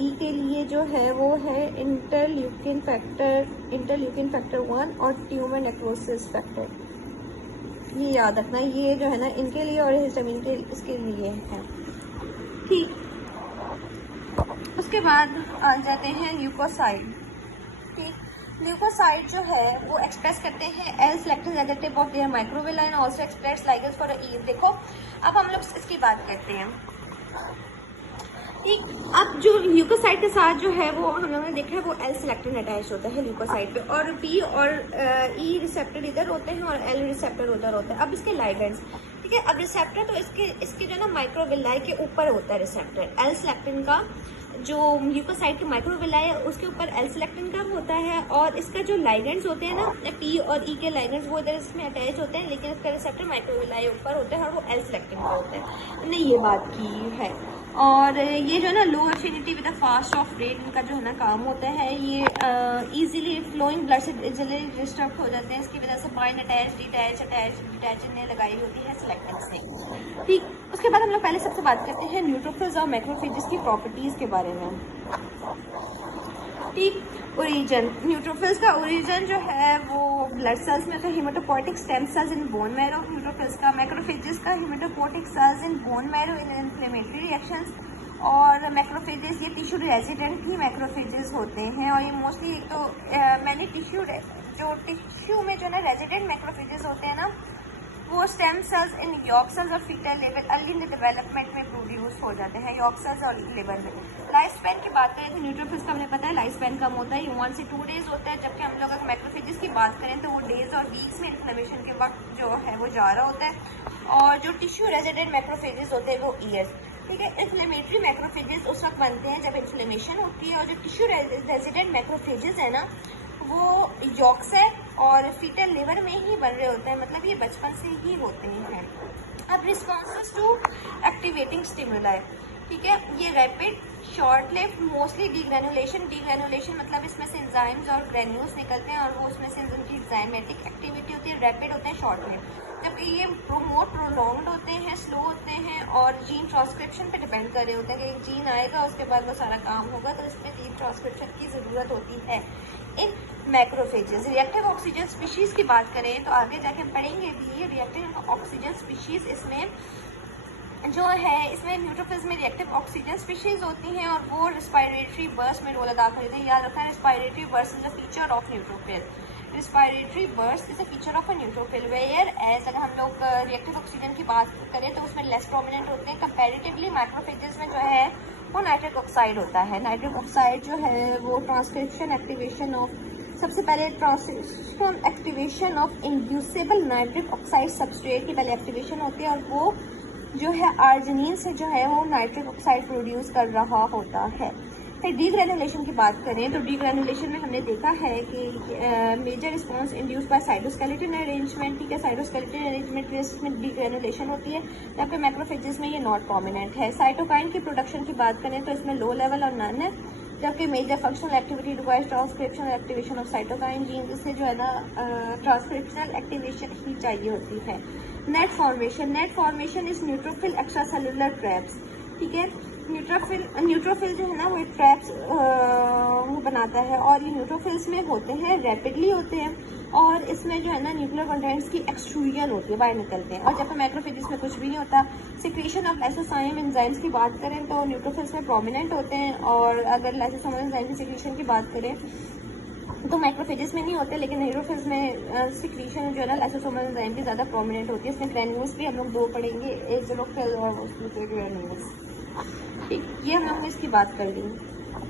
ई के लिए जो है वो है इंटरल्यूकिन फैक्टर 1 और ट्यूमर नेक्रोसिस फैक्टर। ये याद रखना, ये जो है ना इनके लिए और हिस्टामिन के इसके लिए है। ठीक, उसके बाद आ जाते हैं ल्यूकोसाइड। ठीक, ल्यूकोसाइड जो है वो एक्सप्रेस करते हैं L selective negative of their microvilli and also express ligands for E. देखो अब हम लोग इसकी बात करते हैं। ठीक, अब जो ल्यूकोसाइड के साथ जो है वो हम लोगों ने देखा है वो एल सेलेक्टिव अटैच होता है ल्यूकोसाइड पे, और पी और ई रिसेप्टर इधर होते हैं और एल रिसेप्टर उधर होता है। अब इसके लाइगेंड्स, ठीक है, अब रिसेप्टर तो इसके जो ना माइक्रोविलाई के ऊपर होता है रिसेप्टर। एल सेलेक्टिन का जो ल्यूकोसाइड के माइक्रोविलाई है उसके ऊपर एल सेलेक्टिन का होता है, और इसका जो लाइगेंड्स होते हैं ना पी और ई के लाइगेंड्स वो इधर इसमें अटैच होते हैं, लेकिन इसका रिसेप्टर माइक्रोविलाई ऊपर होता है और वो एल सेलेक्टिन का होता है। हमने ये बात की है। और ये जो ना low affinity with fast off rate इनका जो है ना काम होता है, ये इजीली फ्लोइंग ब्लड से इजीली डिस्टर्ब हो जाते हैं। इसकी वजह से बाइंड अटैच डिटैच इन्हें लगाई होती है सेलेक्टिव से। ठीक, उसके बाद हम लोग पहले सबसे बात करते हैं न्यूट्रोफिल्स और मैक्रोफेजेस की प्रॉपर्टीज के बारे में। ठीक, ओरिजिन, न्यूट्रोफिल्स का ओरिजिन जो है वो ब्लड सेल्स में, तो haematopoietic stem cells in bone marrow. Neutrophils का मैक्रोफेजेस का haematopoietic cells in bone marrow in inflammatory reactions, और मैक्रोफेजेस ये टिश्यू रेजिडेंट ही मैक्रोफेजेस होते हैं। और ये मोस्टली तो मैंने टिश्यू में जो ना रेजिडेंट मैक्रोफेजेस होते हैं ना वो stem cells in yolk cells और foetal level early in the development में प्रोड्यूस हो जाते हैं यॉर्क सेल्स और लिवर में। लाइफ स्पैन की बात करें तो न्यूट्रोफिल्स का हमें पता है लाइफ स्पैन कम होता है, ये 1 से 2 डेज होता है, जबकि हम लोग अगर मैक्रोफेजेस की बात करें तो वो डेज और वीक्स में इन्फ्लेमेशन के वक्त जो है वो जा रहा होता है। और जो टिश्यू रेजिडेंट मैक्रोफेजेस होते हैं वो ईयर्स। ठीक है, इन्फ्लेमेटरी मैक्रोफेजेस उस वक्त बनते हैं जब इन्फ्लेमेशन होती है, और जो टिश्यू रेजिडेंट मैक्रोफेजेस है ना वो यॉर्क से और फीटल लिवर में ही बन रहे होते हैं, मतलब ये बचपन से ही होते हैं। अब रिस्पॉन्सेस टू एक्टिवेटिंग स्टिमुलाई, ठीक है, ये रैपिड शॉर्ट लिव्ड मोस्टली डीग्रेनुलेशन मतलब इसमें से एंजाइम्स और ग्रेन्यूल्स निकलते हैं और वो उसमें से उनकी एंजाइमेटिक एक्टिविटी होती है, रैपिड होते हैं, शॉर्ट लिव्ड। जबकि ये प्रोलॉन्ग्ड होते हैं, स्लो होते हैं और जीन ट्रांसक्रिप्शन पे डिपेंड कर रहे होते हैं कि एक जीन आएगा उसके बाद वो सारा काम होगा, तो इसमें जीन ट्रांसक्रिप्शन की ज़रूरत होती है इन मैक्रोफेजेस। रिएक्टिव ऑक्सीजन स्पीशीज की बात करें तो आगे जाके हम पढ़ेंगे भी रिएक्टिव ऑक्सीजन स्पीशीज इसमें जो है, इसमें न्यूट्रोफिल्स में रिएक्टिव ऑक्सीजन स्पीशीज होती हैं और वो रिस्पायरेटरी बर्स्ट में रोल अदा करते हैं। याद रखना, respiratory burst is a feature of neutrophil. Respiratory burst is a feature of a neutrophil, whereas अगर हम लोग रिएक्टिव ऑक्सीजन की बात करें तो उसमें लेस प्रोमिनेंट होते हैं कंपैरेटिवली। मैक्रोफेजेस में जो है वो नाइट्रिक ऑक्साइड होता है। नाइट्रिक ऑक्साइड जो है वो ट्रांसक्रिप्शन एक्टिवेशन ऑफ, सबसे पहले transcription activation of inducible nitric oxide substrate की पहले एक्टिवेशन होती है, और वो जो है आर्जिनिन से जो है वो नाइट्रिक ऑक्साइड प्रोड्यूस कर रहा होता है। फिर डीग्रेनुलेशन की बात करें तो डीग्रेनुलेशन में हमने देखा है कि major response induce by cytoskeleton arrangement, ठीक है, साइटोस्केलेटन अरेंजमेंट में डीग्रेनुलेशन होती है, जबकि मैक्रोफेजेस में ये नॉट प्रोमिनेंट है। साइटोकाइन की प्रोडक्शन की बात करें तो इसमें लो लेवल और नन है, जबकि major functional activity requires transcription और एक्टिवेशन ऑफ साइटोकाइन जीन, इससे जो है ना ट्रांसक्रिप्शनल एक्टिवेशन ही चाहिए होती है। Net formation is neutrophil extra cellular traps, ठीक है, न्यूट्रोफिल जो है ना वो एक ट्रैप्स बनाता है, और ये न्यूट्रोफिल्स में होते हैं, रैपिडली होते हैं, और इसमें जो है ना न्यूक्लियर कंटेंट्स की एक्सट्रूजन होती है, बाहर निकलते हैं। और जब मैक्रोफेजेस में कुछ भी नहीं होता। सिक्रीशन ऑफ लाइसोसाइम एंजाइम्स की बात करें तो न्यूट्रोफिल्स में प्रोमिनेंट होते हैं, और अगर लाइसोसाइम एंजाइम की सिक्रीशन की बात करें तो मैक्रोफेजेस में नहीं होते, लेकिन न्यूट्रोफिल्स में सिक्रीशन जो है ना लाइसोसोमल एंजाइम की ज़्यादा प्रोमिनेंट होती है। इसमें ग्रेन्यूल्स भी हम लोग 2 पढ़ेंगे, एज़ोलोफिल और ग्रेन्यूल्स। ठीक, ये हम लोग इसकी बात कर ली।